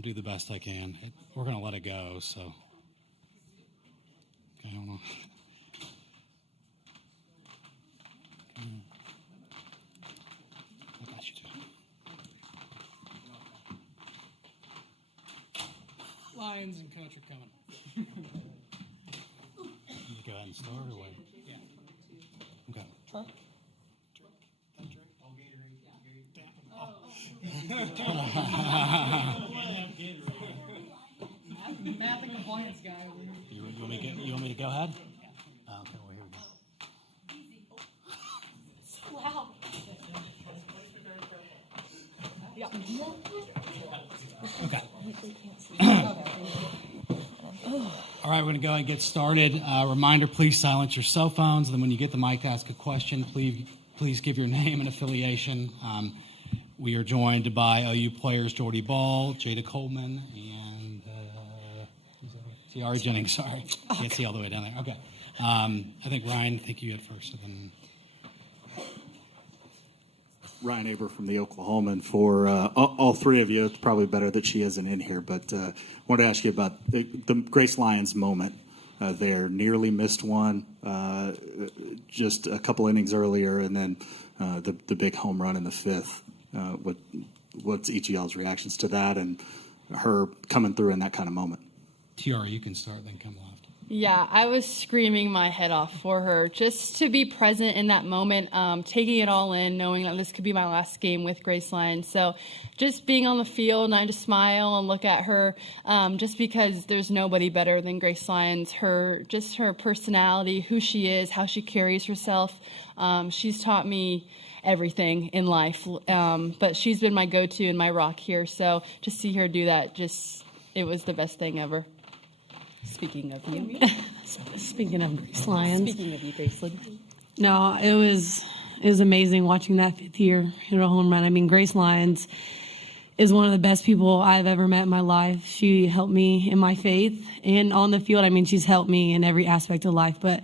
I'll do the best I can. We're going to let it go, so. Okay, hold on. I got you, too. Lions and coach are coming. You go ahead and start or what? Yeah. Okay. Sure. Math and compliance guy. You want me to go ahead? Okay, well, here we go. Okay. All right, we're going to go ahead and get started. Reminder, please silence your cell phones. And then when you get the mic to ask a question, please give your name and affiliation. We are joined by OU players Jordy Ball, Jada Coleman, and Tiara Jennings. Sorry, can't see all the way down there. Okay. I think Ryan, you had first. So then Ryan Aber from the Oklahoman. For all three of you, it's probably better that she isn't in here, but I wanted to ask you about the Grace Lyons moment there. Nearly missed one just a couple innings earlier, and then the big home run in the fifth. What's each of y'all's reactions to that and her coming through in that kind of moment? Tiara, you can start, then come left. Yeah, I was screaming my head off for her just to be present in that moment, taking it all in, knowing that this could be my last game with Grace Lyons. So just being on the field, and I just smile and look at her just because there's nobody better than Grace Lyons. Her personality, who she is, how she carries herself. She's taught me everything in life, but she's been my go-to and my rock here. So to see her do that, it was the best thing ever. Speaking of you. Speaking of Grace Lyons. Speaking of you, Graceland. No, it was amazing watching that fifth year hit a home run. I mean, Grace Lyons is one of the best people I've ever met in my life. She helped me in my faith and on the field. I mean, she's helped me in every aspect of life. But,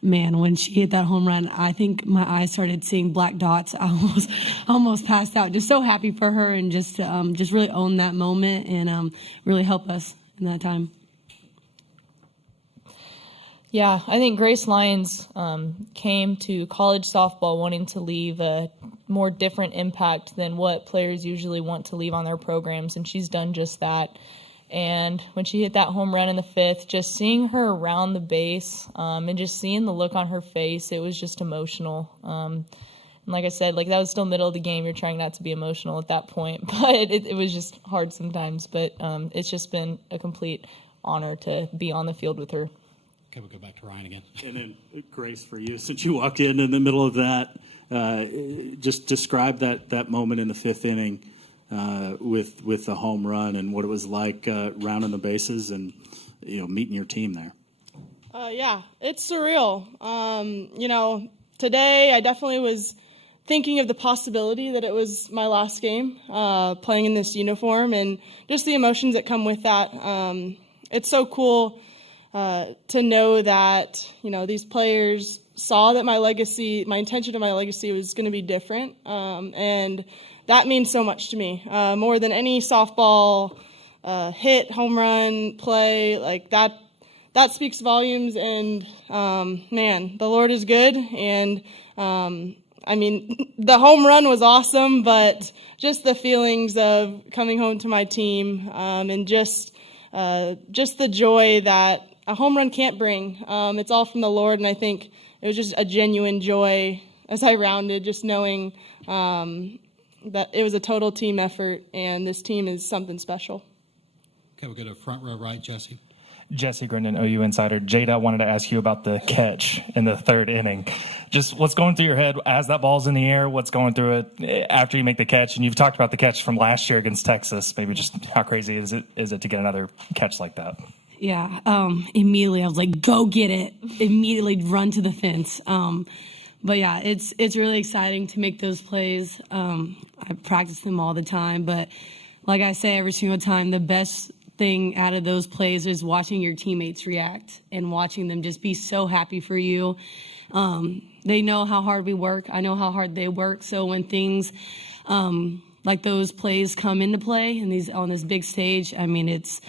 man, when she hit that home run, I think my eyes started seeing black dots. I almost passed out. Just so happy for her and just really own that moment and really help us in that time. Yeah, I think Grace Lyons came to college softball wanting to leave a more different impact than what players usually want to leave on their programs, and she's done just that. And when she hit that home run in the fifth, just seeing her around the base and just seeing the look on her face, it was just emotional. And like I said, that was still middle of the game. You're trying not to be emotional at that point, but it was just hard sometimes. But it's just been a complete honor to be on the field with her. Okay, we'll go back to Ryan again. And then, Grace, for you, since you walked in the middle of that, just describe that moment in the fifth inning with the home run and what it was like rounding the bases and meeting your team there. Yeah, it's surreal. Today I definitely was thinking of the possibility that it was my last game playing in this uniform and just the emotions that come with that. It's so cool. To know that, these players saw that my intention to my legacy was going to be different. And that means so much to me. More than any softball hit, home run, play, that speaks volumes. And, man, the Lord is good. And, the home run was awesome, but just the feelings of coming home to my team and just the joy that a home run can't bring. It's all from the Lord, and I think it was just a genuine joy as I rounded, just knowing that it was a total team effort, and this team is something special. Okay, we'll go to front row right, Jesse. Jesse Grindon, OU Insider. Jada, I wanted to ask you about the catch in the third inning. Just what's going through your head as that ball's in the air, what's going through it after you make the catch? And you've talked about the catch from last year against Texas. Maybe just how crazy is it to get another catch like that? Yeah, immediately I was like, go get it. Immediately run to the fence. But yeah, it's really exciting to make those plays. I practice them all the time, but like I say every single time, the best thing out of those plays is watching your teammates react and watching them just be so happy for you. They know how hard we work. I know how hard they work. So when things like those plays come into play and these on this big stage, I mean, it's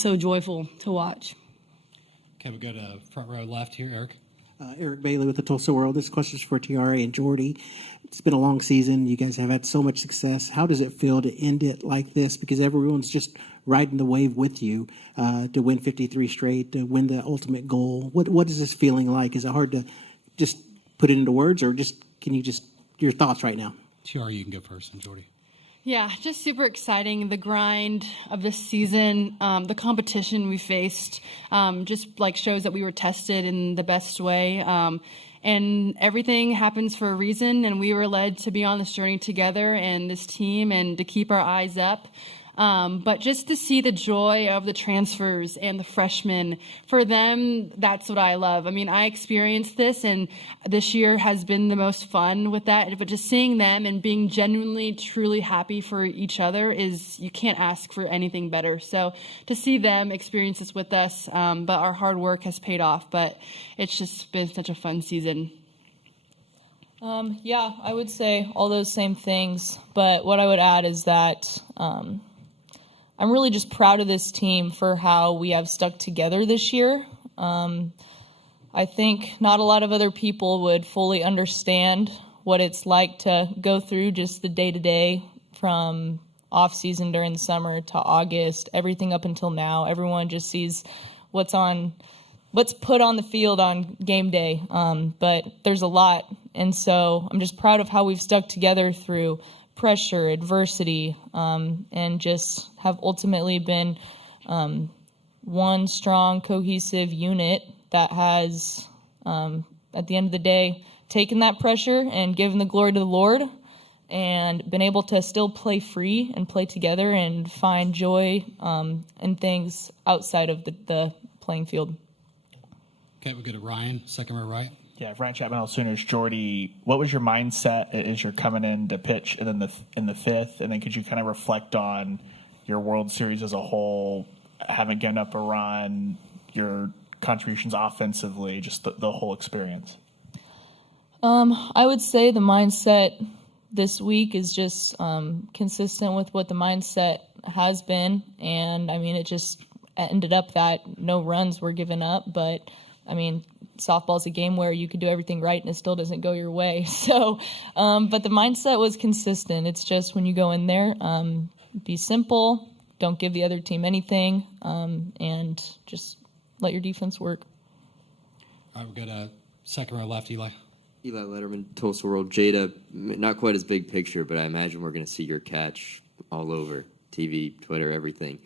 so joyful to watch. Okay, we go to front row left here, Eric. Eric Bailey with the Tulsa World. This question is for Tiare and Jordy. It's been a long season. You guys have had so much success. How does it feel to end it like this? Because everyone's just riding the wave with you to win 53 straight, to win the ultimate goal. What is this feeling like? Is it hard to just put it into words, or can you your thoughts right now? Tiara, you can go first, and Jordy. Yeah, just super exciting. The grind of this season, the competition we faced, just like shows that we were tested in the best way. And everything happens for a reason, and we were led to be on this journey together and this team and to keep our eyes up. But just to see the joy of the transfers and the freshmen, for them, that's what I love. I mean, I experienced this, and this year has been the most fun with that. But just seeing them and being genuinely, truly happy for each other you can't ask for anything better. So to see them experience this with us, but our hard work has paid off. But it's just been such a fun season. Yeah, I would say all those same things. But what I would add is that I'm really just proud of this team for how we have stuck together this year. I think not a lot of other people would fully understand what it's like to go through just the day-to-day from off-season during the summer to August, everything up until now. Everyone just sees what's put on the field on game day, but there's a lot. And so I'm just proud of how we've stuck together through pressure, adversity, and just have ultimately been one strong, cohesive unit that has, at the end of the day, taken that pressure and given the glory to the Lord and been able to still play free and play together and find joy in things outside of the playing field. Okay, we go to Ryan, second row right. Yeah, Ryan Chapman, Sooners. Jordy, what was your mindset as you're coming in to pitch in the fifth? And then could you kind of reflect on your World Series as a whole, haven't given up a run, your contributions offensively, just the whole experience? I would say the mindset this week is just consistent with what the mindset has been. And, I mean, it just ended up that no runs were given up. But, I mean, softball's a game where you could do everything right and it still doesn't go your way. So, but the mindset was consistent. It's just when you go in there, be simple, don't give the other team anything, and just let your defense work. All right, we'll go to second row left, Eli. Eli Letterman, Tulsa World. Jada, not quite as big picture, but I imagine we're going to see your catch all over TV, Twitter, everything.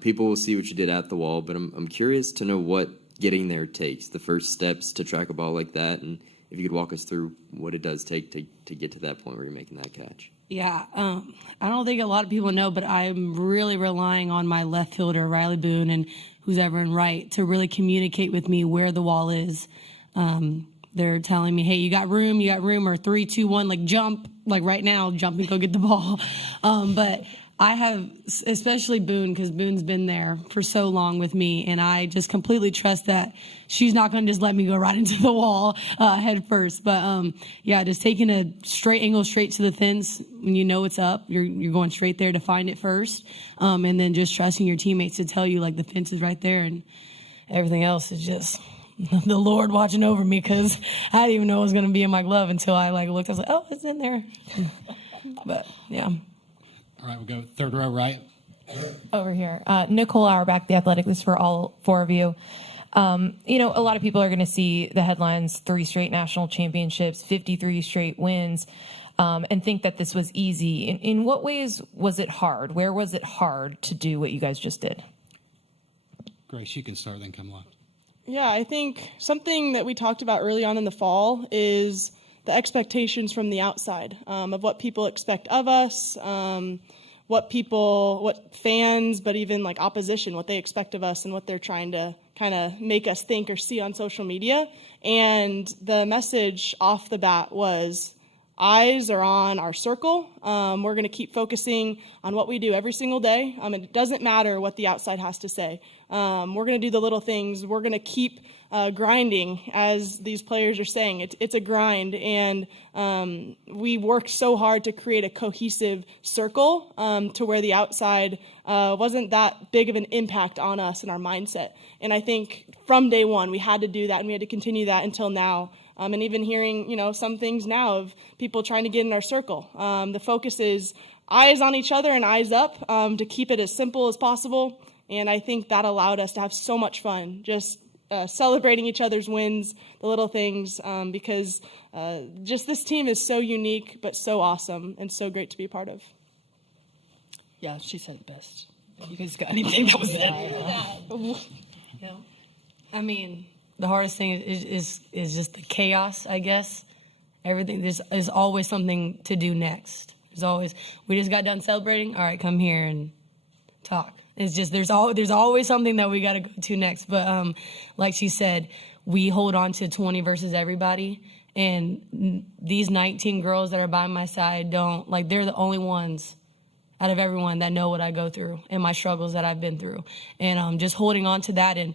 People will see what you did at the wall, but I'm curious to know what getting there takes, the first steps to track a ball like that, and if you could walk us through what it does take to get to that point where you're making that catch. Yeah, I don't think a lot of people know, but I'm really relying on my left fielder, Riley Boone, and who's ever in right, to really communicate with me where the wall is. They're telling me, hey, you got room, or 3, 2, 1, like jump, like right now, jump and go get the ball. But I have, especially Boone, because Boone's been there for so long with me, and I just completely trust that she's not going to just let me go right into the wall head first. But, yeah, just taking a straight angle straight to the fence when you know it's up. You're going straight there to find it first, and then just trusting your teammates to tell you, like, the fence is right there, and everything else is just the Lord watching over me, because I didn't even know it was going to be in my glove until I, like, looked. I was like, oh, it's in there. But, yeah. All right, we'll go third row right. Over here. Nicole Auerbach, The Athletic. This is for all four of you. You know, a lot of people are going to see the headlines, 3 straight national championships, 53 straight wins, and think that this was easy. In what ways was it hard? Where was it hard to do what you guys just did? Grace, you can start, then come left. Yeah, I think something that we talked about early on in the fall is the expectations from the outside of what people expect of us, what fans, but even like opposition, what they expect of us and what they're trying to kind of make us think or see on social media. And the message off the bat was, eyes are on our circle. We're going to keep focusing on what we do every single day. It doesn't matter what the outside has to say. We're going to do the little things. We're going to keep grinding, as these players are saying. It's a grind, and we worked so hard to create a cohesive circle to where the outside wasn't that big of an impact on us and our mindset. And I think from day one we had to do that, and we had to continue that until now. And even hearing, some things now of people trying to get in our circle. The focus is eyes on each other and eyes up to keep it as simple as possible. And I think that allowed us to have so much fun, just celebrating each other's wins, the little things, because just this team is so unique but so awesome and so great to be a part of. Yeah, she said it best. You guys got anything that was said? Yeah. I mean, the hardest thing is just the chaos, I guess. Everything, there's always something to do next. We just got done celebrating. All right, come here and talk. It's just there's always something that we got to go to next. But like she said, we hold on to 20 versus everybody. And these 19 girls that are by my side they're the only ones out of everyone that know what I go through and my struggles that I've been through. And just holding on to that and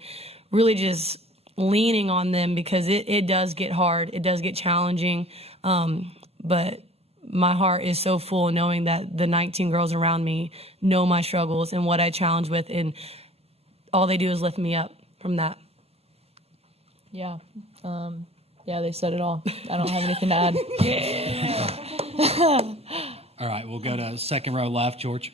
really just leaning on them, because it does get hard. It does get challenging. But my heart is so full knowing that the 19 girls around me know my struggles and what I challenge with, and all they do is lift me up from that. Yeah. They said it all. I don't have anything to add. All right, we'll go to second row left, George.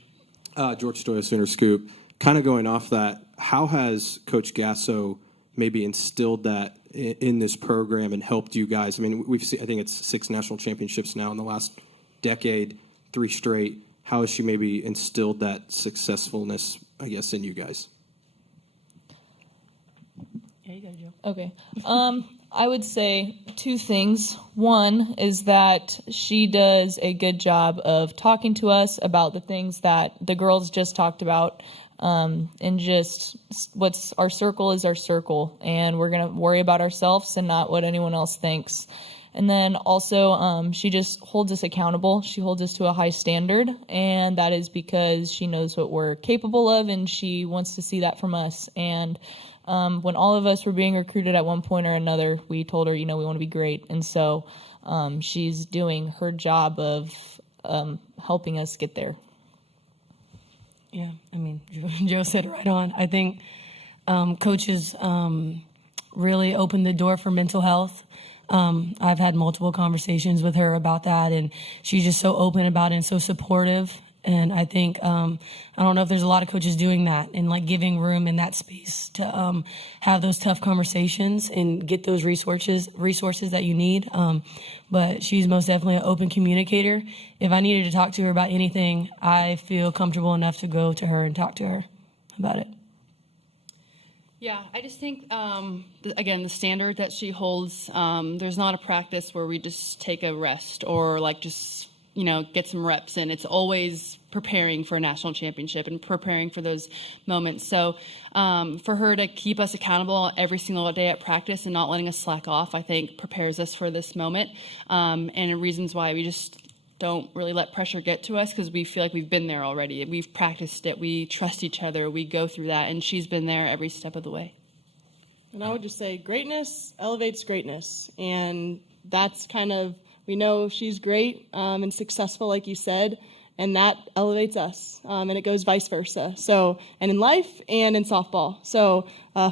George Stoya, Sooner Scoop. Kind of going off that, how has Coach Gasso maybe instilled that in this program and helped you guys? I mean, we've seen, I think it's 6 national championships now in the last decade, 3 straight. How has she maybe instilled that successfulness, I guess, in you guys? Yeah, you go, Joe. Okay. I would say 2 things. One is that she does a good job of talking to us about the things that the girls just talked about, and just what's our circle is our circle, and we're going to worry about ourselves and not what anyone else thinks. And then also, she just holds us accountable. She holds us to a high standard, and that is because she knows what we're capable of, and she wants to see that from us. And when all of us were being recruited at one point or another, we told her, we want to be great. And so she's doing her job of helping us get there. Yeah, I mean, Joe said it right on. I think coaches really opened the door for mental health. I've had multiple conversations with her about that, and she's just so open about it and so supportive. And I think, I don't know if there's a lot of coaches doing that and giving room in that space to have those tough conversations and get those resources that you need. But she's most definitely an open communicator. If I needed to talk to her about anything, I feel comfortable enough to go to her and talk to her about it. Yeah, I just think, again, the standard that she holds, there's not a practice where we just take a rest or just get some reps in. It's always preparing for a national championship and preparing for those moments. So for her to keep us accountable every single day at practice and not letting us slack off, I think prepares us for this moment. And reasons why we just don't really let pressure get to us, because we feel like we've been there already. We've practiced it. We trust each other. We go through that. And she's been there every step of the way. And I would just say greatness elevates greatness. And that's kind of, we know she's great and successful, like you said, and that elevates us, and it goes vice versa. So, and in life and in softball. So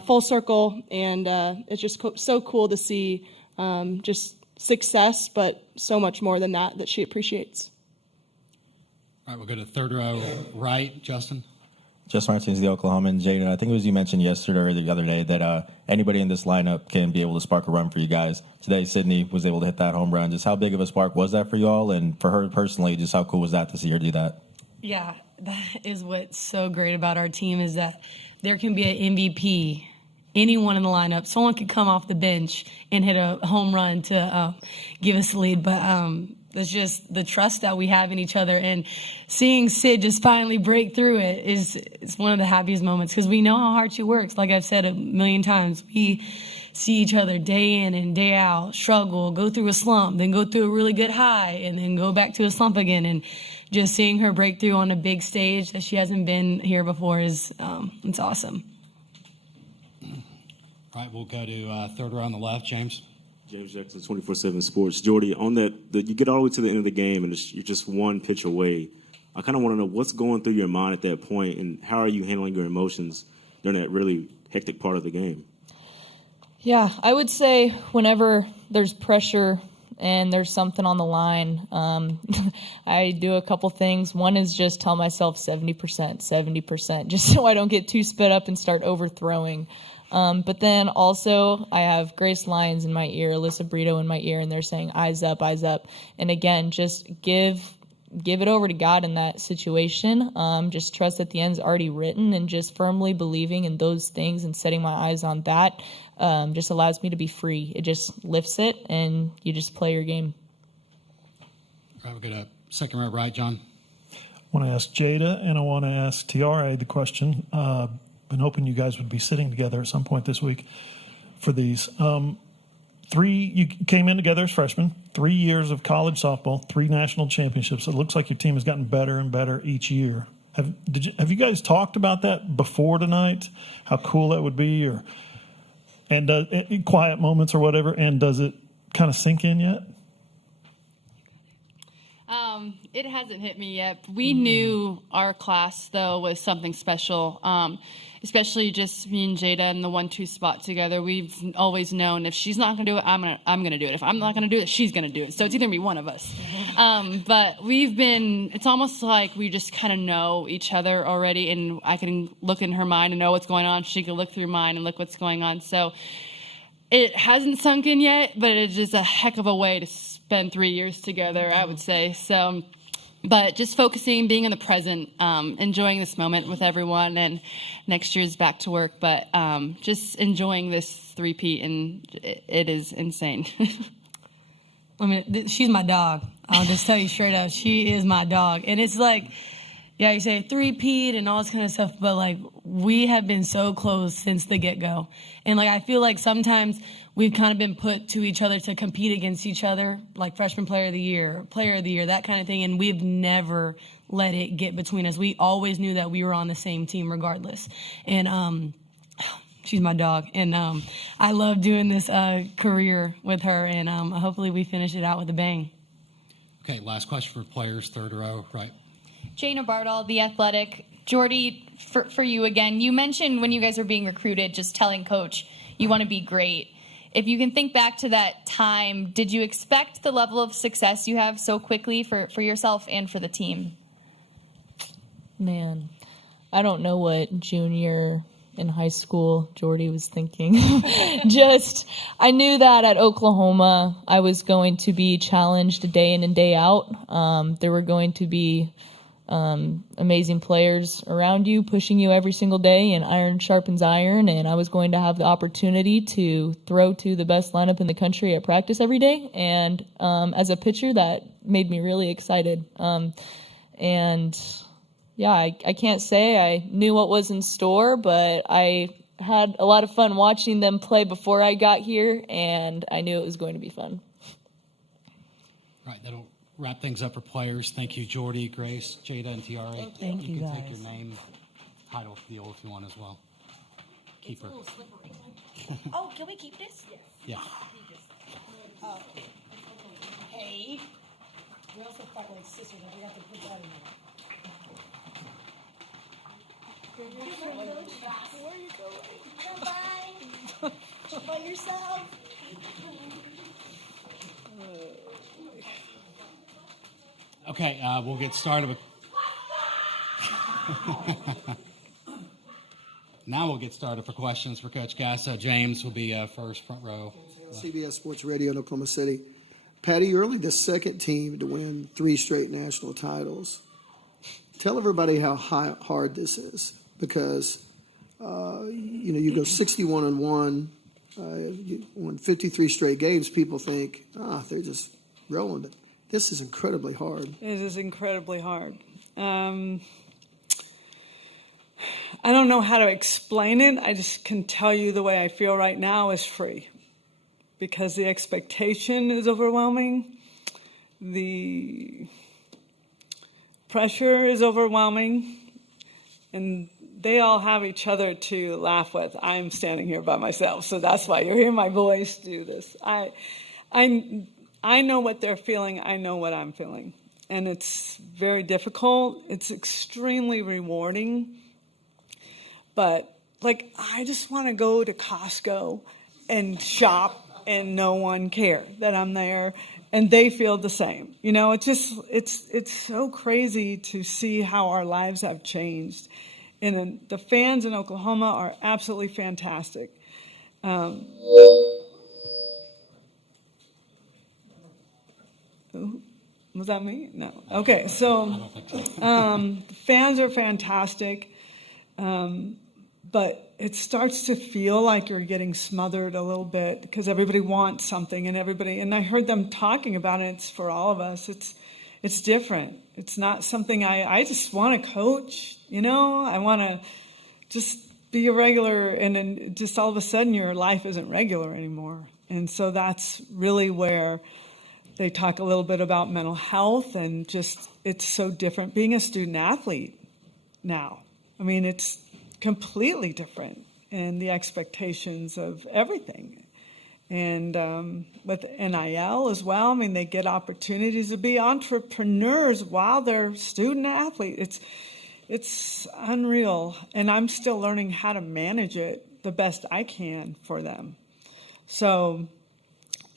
full circle, and it's just so cool to see just success, but so much more than that she appreciates. All right, we'll go to third row right, Justin. Justin Martinez, the Oklahoman. Jada, I think it was you mentioned yesterday or the other day that anybody in this lineup can be able to spark a run for you guys. Today, Sydney was able to hit that home run. Just how big of a spark was that for you all? And for her personally, just how cool was that to see her do that? Yeah, that is what's so great about our team, is that there can be an MVP, anyone in the lineup. Someone could come off the bench and hit a home run to give us the lead. But it's just the trust that we have in each other, and seeing Sid just finally break through it's one of the happiest moments, because we know how hard she works. Like I've said a million times, we see each other day in and day out, struggle, go through a slump, then go through a really good high, and then go back to a slump again. And just seeing her break through on a big stage that she hasn't been here before is it's awesome. All right, we'll go to third row on the left, James. James Jackson, 24/7 Sports. Jordy, on that, you get all the way to the end of the game, and you're just one pitch away. I kind of want to know what's going through your mind at that point, and how are you handling your emotions during that really hectic part of the game? Yeah, I would say whenever there's pressure and there's something on the line, I do a couple things. One is just tell myself 70%, just so I don't get too sped up and start overthrowing. But then also I have Grace Lyons in my ear, Alyssa Brito in my ear, and they're saying eyes up. And again, just give it over to God in that situation. Just trust that the end's already written, and just firmly believing in those things and setting my eyes on that just allows me to be free. It just lifts it, and you just play your game. All right, we'll go to second row right, John. I want to ask Jada, and I want to ask TRA the question. Been hoping you guys would be sitting together at some point this week for these. You came in together as freshmen, 3 years of college softball, 3 national championships. It looks like your team has gotten better and better each year. Have you guys talked about that before tonight? How cool that would be, and quiet moments or whatever? And does it kind of sink in yet? It hasn't hit me yet. We knew our class, though, was something special, especially just me and Jada in the 1-2 spot together. We've always known if she's not going to do it, I'm going to do it. If I'm not going to do it, she's going to do it. So it's either going to be one of us. But it's almost like we just kind of know each other already, and I can look in her mind and know what's going on. She can look through mine and look what's going on. So it hasn't sunk in yet, but it's just a heck of a way to spend 3 years together, I would say. So, but just focusing, being in the present, enjoying this moment with everyone, and next year's back to work. But just enjoying this three-peat, and it is insane. I mean, she's my dog. I'll just tell you straight up, she is my dog. And it's like, yeah, you say three-peat and all this kind of stuff, but like we have been so close since the get-go. And like I feel like sometimes we've kind of been put to each other to compete against each other, like freshman player of the year, that kind of thing, and we've never let it get between us. We always knew that we were on the same team regardless. And she's my dog, and I love doing this career with her, and hopefully we finish it out with a bang. Okay, last question for players, third row, right. Jana Bardall, The Athletic. Jordy, for you again, you mentioned when you guys were being recruited, just telling coach you want to be great. If you can think back to that time, did you expect the level of success you have so quickly for yourself and for the team? Man, I don't know what junior in high school Jordy was thinking. I knew that at Oklahoma I was going to be challenged day in and day out. There were going to be amazing players around you, pushing you every single day, and iron sharpens iron, and I was going to have the opportunity to throw to the best lineup in the country at practice every day, and as a pitcher that made me really excited. And yeah, I can't say I knew what was in store, but I had a lot of fun watching them play before I got here, and I knew it was going to be fun. All right, that'll wrap things up for players. Thank you, Jordy, Grace, Jada, and TRA. Thank you, can guys. take your name, title, deal if you want as well. Keep her. Oh, can we keep this? Yeah. Hey. We also fight like sisters. We have to put that in there. Where are you going? Bye-bye. By yourself. Okay, we'll get started with. Now we'll get started for questions for Coach Gasso. James will be first, front row. CBS Sports Radio in Oklahoma City. Patty, you're only the second team to win 3 straight national titles. Tell everybody how hard this is, because you go 61-1, you won 53 straight games. People think, they're just rolling, but this is incredibly hard. It is incredibly hard. I don't know how to explain it. I just can tell you the way I feel right now is free, because the expectation is overwhelming. The pressure is overwhelming, and they all have each other to laugh with. I'm standing here by myself, so that's why you're hearing my voice do this. I know what they're feeling. I know what I'm feeling, and it's very difficult. It's extremely rewarding, but like I just want to go to Costco and shop and no one care that I'm there, and they feel the same. You know, it's so crazy to see how our lives have changed. And the fans in Oklahoma are absolutely fantastic. Was that me? No. Okay, so the fans are fantastic, but it starts to feel like you're getting smothered a little bit because everybody wants something, and I heard them talking about it. It's for all of us. It's different. It's not something I just want to coach, you know? I want to just be a regular, and then just all of a sudden your life isn't regular anymore. And so that's really where they talk a little bit about mental health, and just it's so different being a student athlete now. I mean, it's completely different, and the expectations of everything. And with NIL as well, I mean, they get opportunities to be entrepreneurs while they're student athletes. It's unreal, and I'm still learning how to manage it the best I can for them. So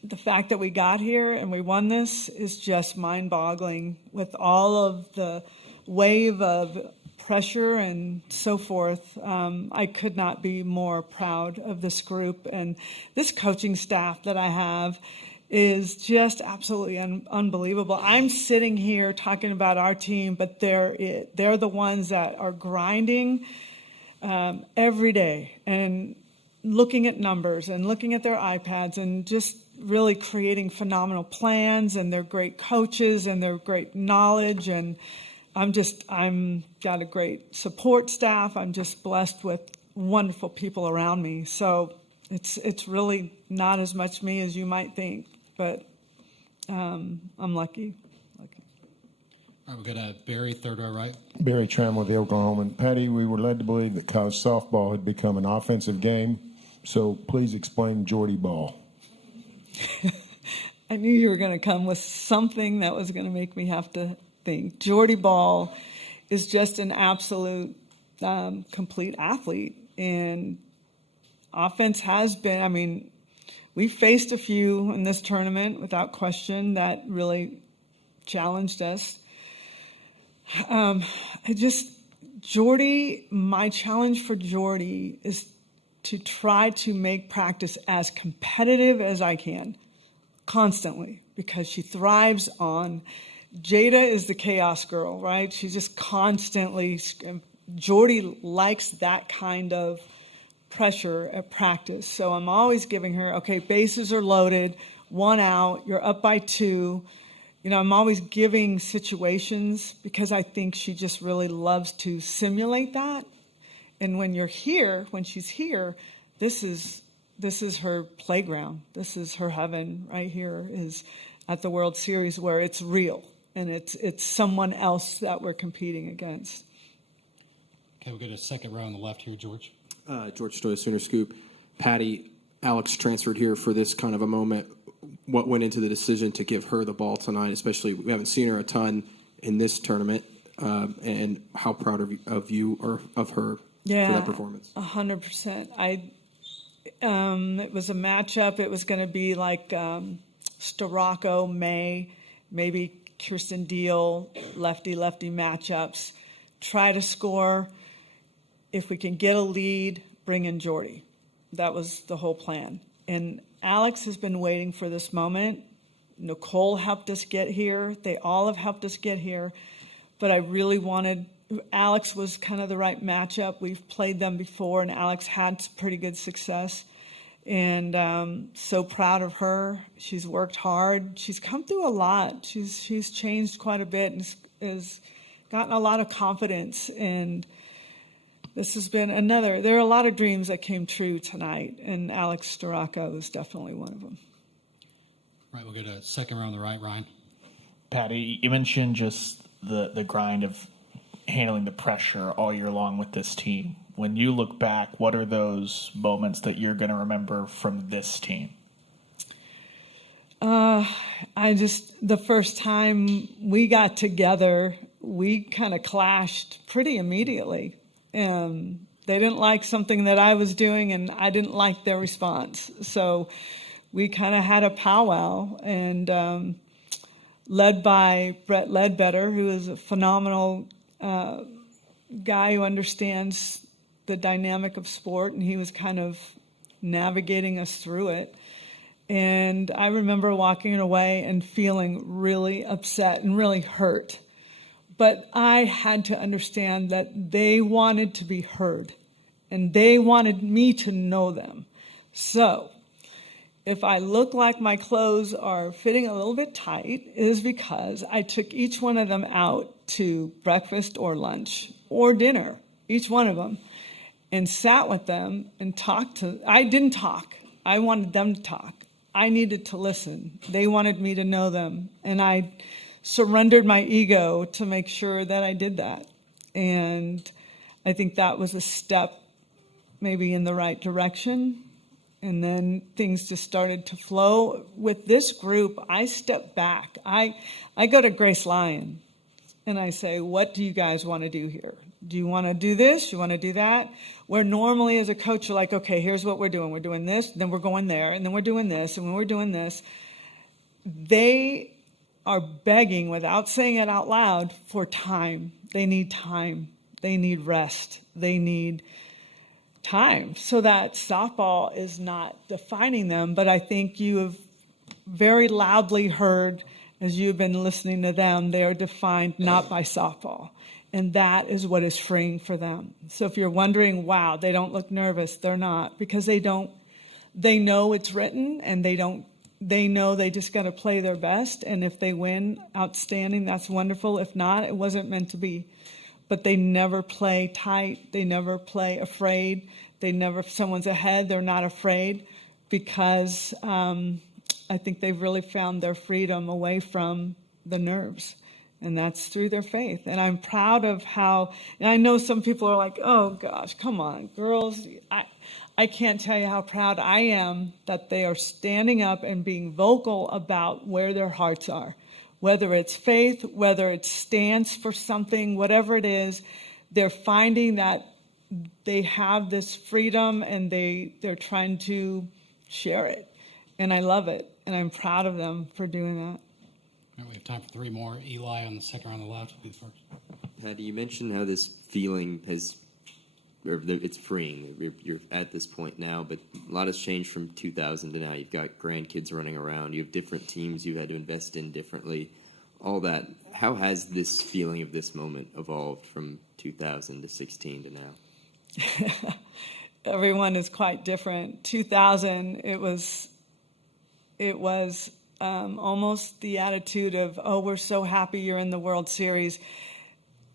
the fact that we got here and we won this is just mind-boggling, with all of the wave of pressure and so forth. I could not be more proud of this group, and this coaching staff that I have is just absolutely unbelievable. I'm sitting here talking about our team, but they're the ones that are grinding every day and looking at numbers and looking at their iPads and just really creating phenomenal plans, and they're great coaches and they're great knowledge, and I'm got a great support staff. I'm just blessed with wonderful people around me. So it's really not as much me as you might think, but I'm lucky. All right, we'll go to Barry, third row right. Barry Tram with the Oklahoman. Patty, we were led to believe that college softball had become an offensive game, so please explain Jordy ball. I knew you were going to come with something that was going to make me have to think. Jordy Ball is just an absolute complete athlete, and offense has been, I mean, we faced a few in this tournament without question that really challenged us. My challenge for Jordy is to try to make practice as competitive as I can, constantly, because she thrives on. Jada is the chaos girl, right? She just constantly, Jordy likes that kind of pressure at practice. So I'm always giving her, okay, bases are loaded, 1 out, you're up by 2. You know, I'm always giving situations because I think she just really loves to simulate that. And when she's here, this is her playground. This is her heaven right here, is at the World Series, where it's real and it's someone else that we're competing against. Okay, we'll go to second row on the left here, George. George Stoya, Sooner Scoop. Patty, Alex transferred here for this kind of a moment. What went into the decision to give her the ball tonight? Especially, we haven't seen her a ton in this tournament, and how proud of you or of her for that performance? 100%. It was a matchup. It was going to be like Storako, May, maybe Kirsten Deal, lefty-lefty matchups. Try to score. If we can get a lead, bring in Jordy. That was the whole plan. And Alex has been waiting for this moment. Nicole helped us get here. They all have helped us get here. But I really wanted, Alex was kind of the right matchup. We've played them before, and Alex had pretty good success. And so proud of her. She's worked hard. She's come through a lot. She's changed quite a bit and has gotten a lot of confidence. And this has been another. There are a lot of dreams that came true tonight, and Alex Storako is definitely one of them. All right, we'll go to second row on the right, Ryan. Patty, you mentioned just the grind of handling the pressure all year long with this team. When you look back, what are those moments that you're going to remember from this team? The first time we got together, we kind of clashed pretty immediately. They didn't like something that I was doing, and I didn't like their response. So we kind of had a powwow, and led by Brett Ledbetter, who is a phenomenal guy who understands the dynamic of sport, and he was kind of navigating us through it. And I remember walking away and feeling really upset and really hurt. But I had to understand that they wanted to be heard, and they wanted me to know them. So if I look like my clothes are fitting a little bit tight, it is because I took each one of them out to breakfast or lunch or dinner, each one of them, and sat with them and talked to. I didn't talk. I wanted them to talk. I needed to listen. They wanted me to know them, and I surrendered my ego to make sure that I did that. And I think that was a step maybe in the right direction. And then things just started to flow. With this group, I step back. I go to Grace Lyon, and I say, what do you guys want to do here? Do you want to do this? You want to do that? Where normally as a coach, you're like, okay, here's what we're doing. We're doing this, then we're going there, and then we're doing this, and when we're doing this. They are begging, without saying it out loud, for time. They need time. They need rest. They need time, so that softball is not defining them. But I think you have very loudly heard, as you've been listening to them, they are defined not by softball. And that is what is freeing for them. So if you're wondering, wow, they don't look nervous, they're not, because they know it's written, and they know they just got to play their best. And if they win, outstanding, that's wonderful. If not, it wasn't meant to be. But they never play tight. They never play afraid. If someone's ahead, they're not afraid, because I think they've really found their freedom away from the nerves. And that's through their faith. And I'm proud of how, and I know some people are like, oh gosh, come on, girls. I can't tell you how proud I am that they are standing up and being vocal about where their hearts are. Whether it's faith, whether it stands for something, whatever it is, they're finding that they have this freedom, and they're trying to share it. And I love it. And I'm proud of them for doing that. All right, we have time for three more. Eli on the second row on the left will be the first. Patty, you mentioned how this feeling it's freeing. You're at this point now, but a lot has changed from 2000 to now. You've got grandkids running around. You have different teams you've had to invest in differently. All that. How has this feeling of this moment evolved from 2000 to 16 to now? Everyone is quite different. 2000, it was almost the attitude of, oh, we're so happy you're in the World Series.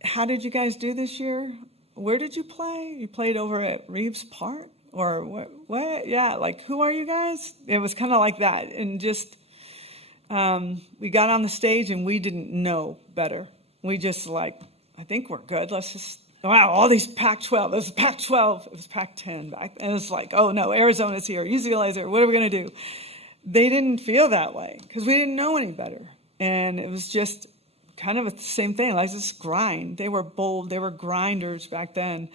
How did you guys do this year? Where did you play? You played over at Reeves Park? Or what? Yeah, like, who are you guys? It was kind of like that. And just, we got on the stage and we didn't know better. We just I think we're good. Let's just, wow, all these Pac-12. It was Pac-12. It was Pac-10 back. And it's like, oh no, Arizona's here. UCLA's here. What are we going to do? They didn't feel that way because we didn't know any better. And it was just kind of the same thing, like this grind. They were bold. They were grinders back then.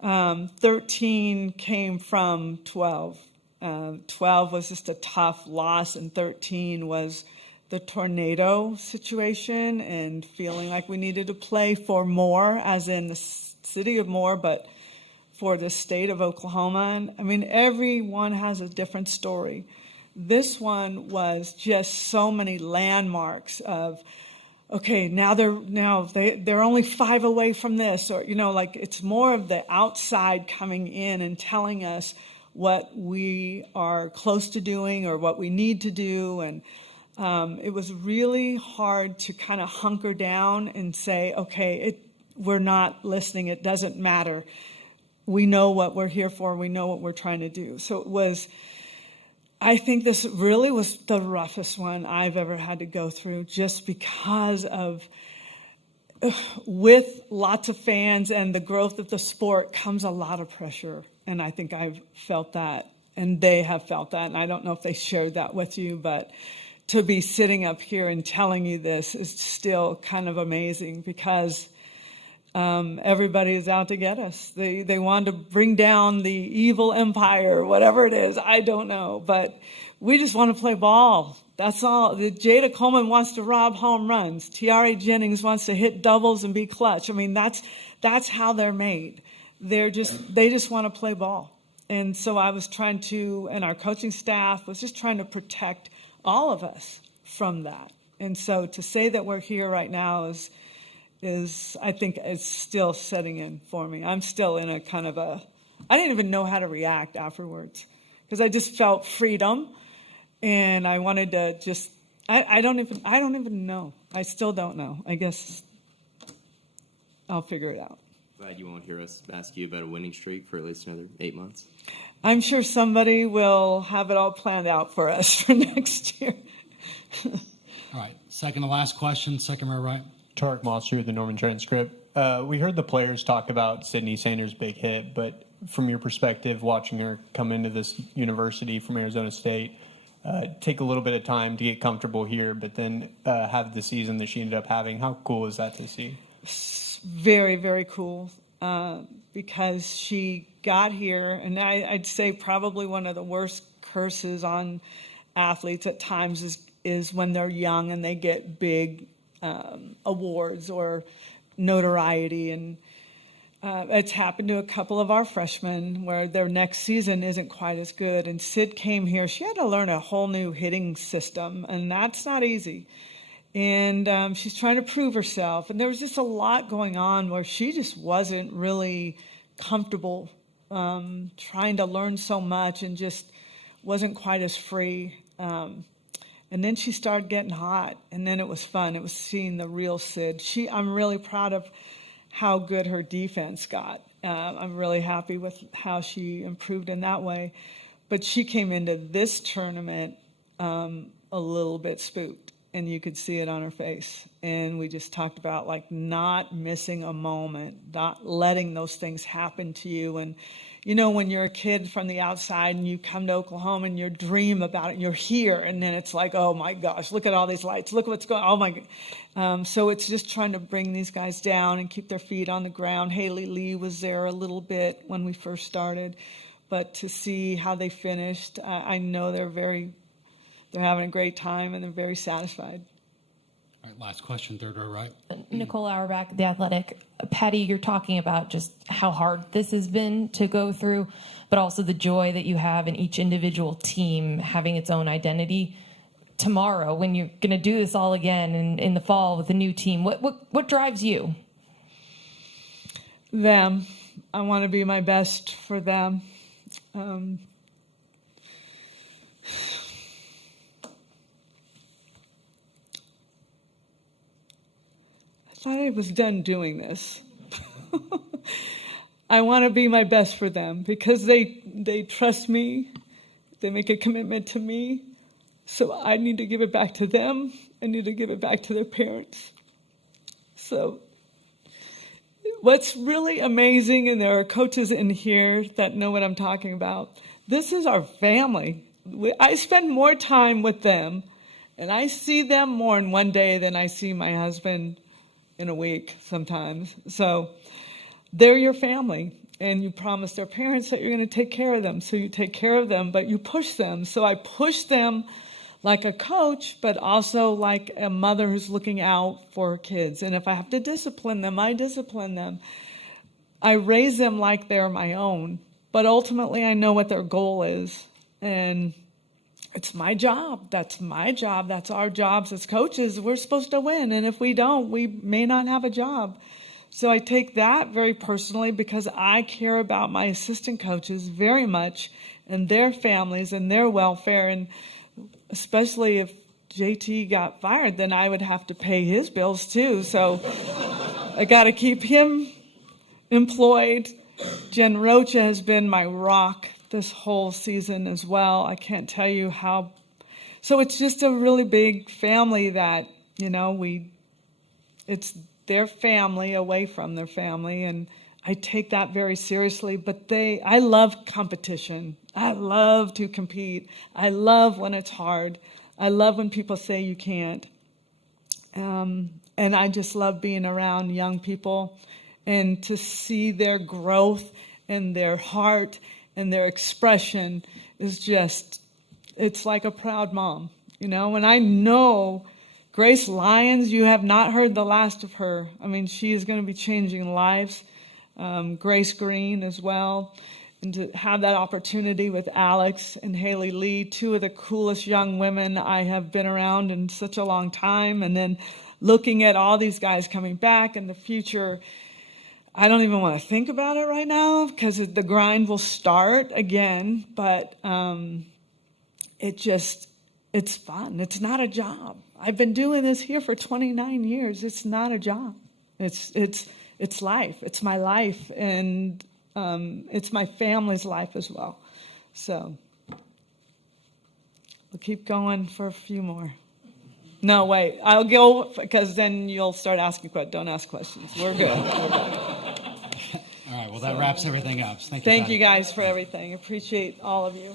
13 came from 12. 12 was just a tough loss, and 13 was the tornado situation and feeling like we needed to play for more, as in the city of Moore, but for the state of Oklahoma. And I mean, everyone has a different story. This one was just so many landmarks of, okay, now they're only 5 away from this, or it's more of the outside coming in and telling us what we are close to doing or what we need to do. And it was really hard to kind of hunker down and say, okay, we're not listening. It doesn't matter. we know what we're here for. We know what we're trying to do. So it was, I think this really was the roughest one I've ever had to go through, just because of, with lots of fans and the growth of the sport comes a lot of pressure. And I think I've felt that, and they have felt that. And I don't know if they shared that with you, but to be sitting up here and telling you this is still kind of amazing, because everybody is out to get us. They want to bring down the evil empire, whatever it is. I don't know, but we just want to play ball. That's all. Jada Coleman wants to rob home runs. Tiare Jennings wants to hit doubles and be clutch. I mean, that's how they're made. They just want to play ball. And so I was trying to, and our coaching staff was just trying to protect all of us from that. And so to say that we're here right now is I think it's still setting in for me. I'm still in a kind of I didn't even know how to react afterwards, because I just felt freedom, and I wanted to just, I don't even know. I still don't know. I guess I'll figure it out. Glad you won't hear us ask you about a winning streak for at least another 8 months. I'm sure somebody will have it all planned out for us for next year. All right, second to last question, second row right. Tarek Monster, the Norman Transcript. We heard the players talk about Sydney Sanders' big hit, but from your perspective, watching her come into this university from Arizona State, take a little bit of time to get comfortable here, but then have the season that she ended up having, how cool is that to see? Very, very cool, because she got here, and I'd say probably one of the worst curses on athletes at times is when they're young and they get big awards or notoriety, and it's happened to a couple of our freshmen where their next season isn't quite as good. And Sid came here, she had to learn a whole new hitting system, and that's not easy. And she's trying to prove herself, and there was just a lot going on where she just wasn't really comfortable trying to learn so much, and just wasn't quite as free. And then she started getting hot, and then it was fun. It was seeing the real Sid. I'm really proud of how good her defense got. I'm really happy with how she improved in that way. But she came into this tournament a little bit spooked, and you could see it on her face. And we just talked about like not missing a moment, not letting those things happen to you. And you know, when you're a kid from the outside and you come to Oklahoma and you dream about it and you're here, and then it's like, oh my gosh, look at all these lights. Look what's going on. Oh my God. So it's just trying to bring these guys down and keep their feet on the ground. Haley Lee was there a little bit when we first started, but to see how they finished, I know they're having a great time and they're very satisfied. All right, last question, third row right. Nicole Auerbach, The Athletic. Patty, you're talking about just how hard this has been to go through, but also the joy that you have in each individual team having its own identity. Tomorrow, when you're going to do this all again in the fall with a new team, what drives you? Them. I want to be my best for them. I thought I was done doing this. I want to be my best for them because they trust me. They make a commitment to me. So I need to give it back to them. I need to give it back to their parents. So what's really amazing, and there are coaches in here that know what I'm talking about, this is our family. I spend more time with them, and I see them more in one day than I see my husband in a week sometimes. So they're your family, and you promise their parents that you're going to take care of them. So you take care of them, but you push them. So I push them like a coach, but also like a mother who's looking out for her kids. And if I have to discipline them, I discipline them. I raise them like they're my own, but ultimately I know what their goal is. And it's my job. That's my job. That's our jobs as coaches. We're supposed to win. And if we don't, we may not have a job. So I take that very personally because I care about my assistant coaches very much and their families and their welfare. And especially if JT got fired, then I would have to pay his bills too. So I got to keep him employed Jen Rocha has been my rock this whole season as well. I can't tell you how. So it's just a really big family that, it's their family away from their family, and I take that very seriously. But I love competition. I love to compete. I love when it's hard. I love when people say you can't. And I just love being around young people and to see their growth and their heart and their expression is just, it's like a proud mom, And I know Grace Lyons, you have not heard the last of her. I mean, she is going to be changing lives. Grace Green as well. And to have that opportunity with Alex and Haley Lee, two of the coolest young women I have been around in such a long time. And then looking at all these guys coming back in the future, I don't even want to think about it right now because the grind will start again. But it's fun. It's not a job. I've been doing this here for 29 years. It's not a job. It's life. It's my life. And it's my family's life as well. So we'll keep going for a few more. No, wait. I'll go because then you'll start asking questions. Don't ask questions. We're good. All right. Well, that wraps everything up. Thank you. Thank you guys for everything. Appreciate all of you.